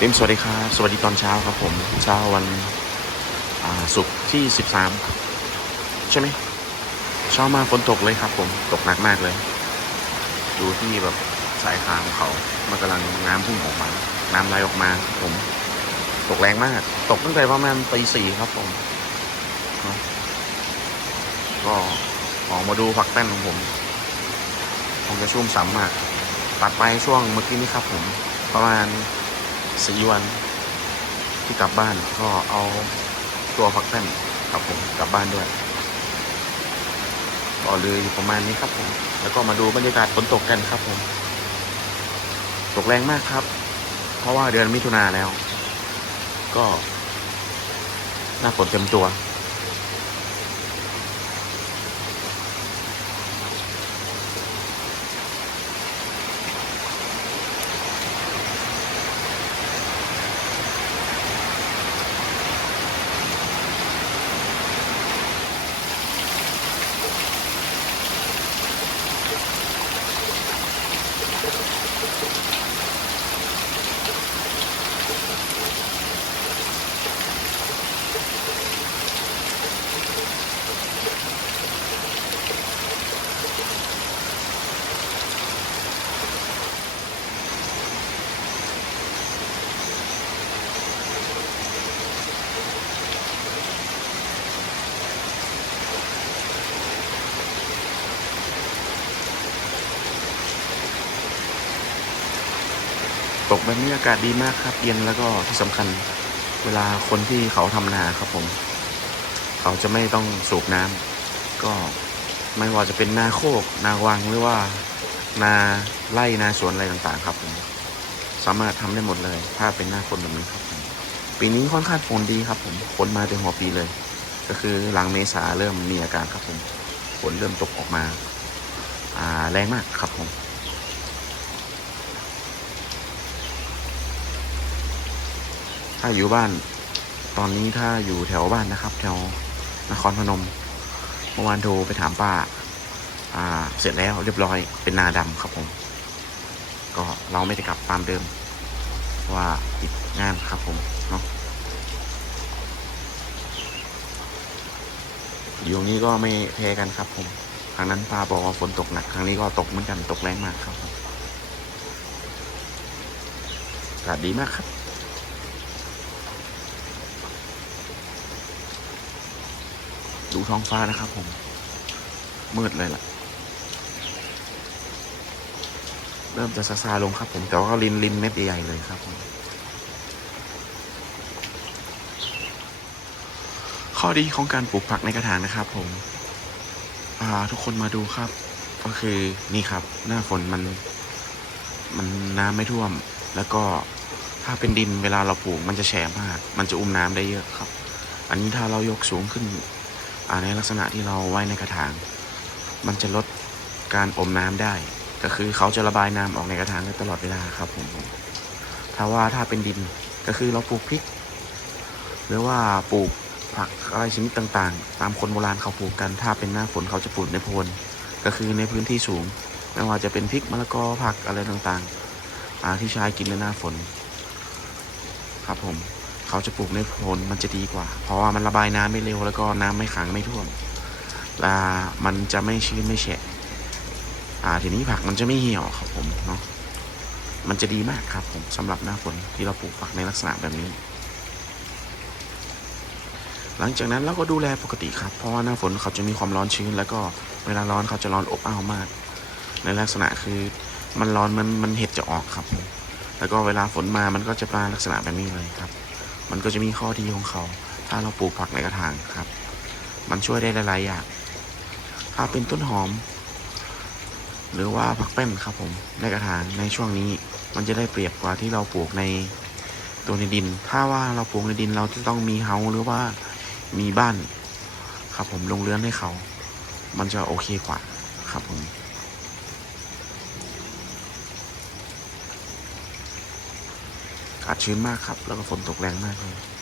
เต็มสวัสดีครับ สวัสดีตอนเช้าครับผมเช้าวันศุกร์ที่ 13 ใช่ไหมเช้ามาฝนตกเลยครับ ผมตกหนักมากเลย ดูที่แบบสายทางของเขามันกำลังน้ำพุ่งออกมา น้ำไหลออกมา ผม ตกแรงมาก ตกตั้งแต่ประมาณตีสี่ครับผมก็ออกมาดูฝักแป้นของผมคงจะชุ่มฉ่ำมากตัดไปช่วงเมื่อกี้นี้ครับ ผมประมาณ สี่วันที่กลับบ้านก็เอาตัวฝักแท่นกับผมกลับบ้านด้วยก็เลยอยู่ประมาณนี้ครับผม แล้วก็มาดูบรรยากาศฝนตกกันครับผม ตกแรงมากครับ เพราะว่าเดือนมิถุนาแล้ว ก็หน้าฝนเต็มตัว ตกแบบนี้อากาศดีมากครับ เย็นแล้วก็ที่สำคัญเวลาคนที่เขาทำนาครับผม เขาจะไม่ต้องสูบน้ำก็ไม่ว่าจะเป็นนาโคก นาวังหรือว่านาไร่นาสวนอะไรต่างๆ ครับผมสามารถทำได้หมดเลย ถ้าเป็นหน้าฝนแบบนี้ครับปีนี้ค่อนข้างฝนดีครับผมฝนมาเป็นหัวปีเลย ก็คือหลังเมษาเริ่มมีอาการครับผมฝนเริ่มตกออกมา อ่าแรงมากครับผม ถ้าอยู่บ้าน ตอนนี้ถ้าอยู่แถวบ้านนะครับ แถวนครพนมเมื่อวานโทรไปถามป้า อ่า เสร็จแล้วเรียบร้อยเป็นนาดำครับผม ก็เราไม่ได้กลับตามเดิม ว่าติดงานครับผมเนาะอยู่นี้ก็ไม่แพ้กันครับผมครั้งนั้นป้าบอกว่าฝนตกหนักครั้งนี้ก็ตกเหมือนกันตกแรงมากครับอากาศดีมากครับ ดูท้องฟ้านะครับผม มืดเลยล่ะ เริ่มจะซาซาลงครับผมแต่ว่าก็ลินลินเม็ดใหญ่เลยครับผม ข้อดีของการปลูกผักในกระถางนะครับผมทุกคนมาดูครับ ก็คือนี่ครับ หน้าฝนมัน มันน้ำไม่ท่วม แล้วก็ถ้าเป็นดินเวลาเราปลูกมันจะแฉะมาก มันจะอุ้มน้ำได้เยอะครับ อันนี้ถ้าเรายกสูงขึ้น ในลักษณะที่เราไว้ในกระถาง มันจะลดการอมน้ำได้ ก็คือเขาจะระบายน้ำออกในกระถางได้ตลอดเวลาครับผมถ้าว่าถ้าเป็นดินก็คือเราปลูกพริก หรือว่าปลูกผักอะไรชนิดต่างๆ ตามคนโบราณเขาปลูกกัน ถ้าเป็นหน้าฝนเขาจะปลูกในโพนก็คือในพื้นที่สูง ไม่ว่าจะเป็นพริกมะละกอผักอะไรต่างๆที่ใช้กินในหน้าฝน ครับผม เขาจะปลูกในโพนมันจะดีกว่า เพราะว่ามันระบายน้ำไม่เร็วแล้วก็น้ำไม่ขังไม่ท่วมแลามันจะไม่ชื้นไม่แฉะอ่าทีนี้ผักมันจะไม่เหี่ยวครับผมเนาะมันจะดีมากครับผมสำหรับหน้าฝนที่เราปลูกผักในลักษณะแบบนี้ หลังจากนั้นเราก็ดูแลปกติครับ เพราะว่าหน้าฝนเขาจะมีความร้อนชื้น แล้วก็เวลาร้อนเขาจะร้อนอบอ้าวมาก ในลักษณะคือมันร้อนมันมันเห็ดจะออกครับ แล้วก็เวลาฝนมามันก็จะมาลักษณะแบบนี้เลยครับ มันก็จะมีข้อดีของเขา ถ้าเราปลูกผักในกระถางครับ มันช่วยได้หลายๆอย่างถ้าเป็นต้นหอม หรือว่าผักแป้นครับผมในกระถางในช่วงนี้ มันจะได้เปรียบกว่าที่เราปลูกในตัวในดิน ถ้าว่าเราปลูกในดินเราจะต้องมีเฮาหรือว่ามีบ้าน ครับผมลงเรือนให้เขา มันจะโอเคกว่าครับผม อากาศชื้นมากครับ แล้วก็ฝนตกแรงมากเลย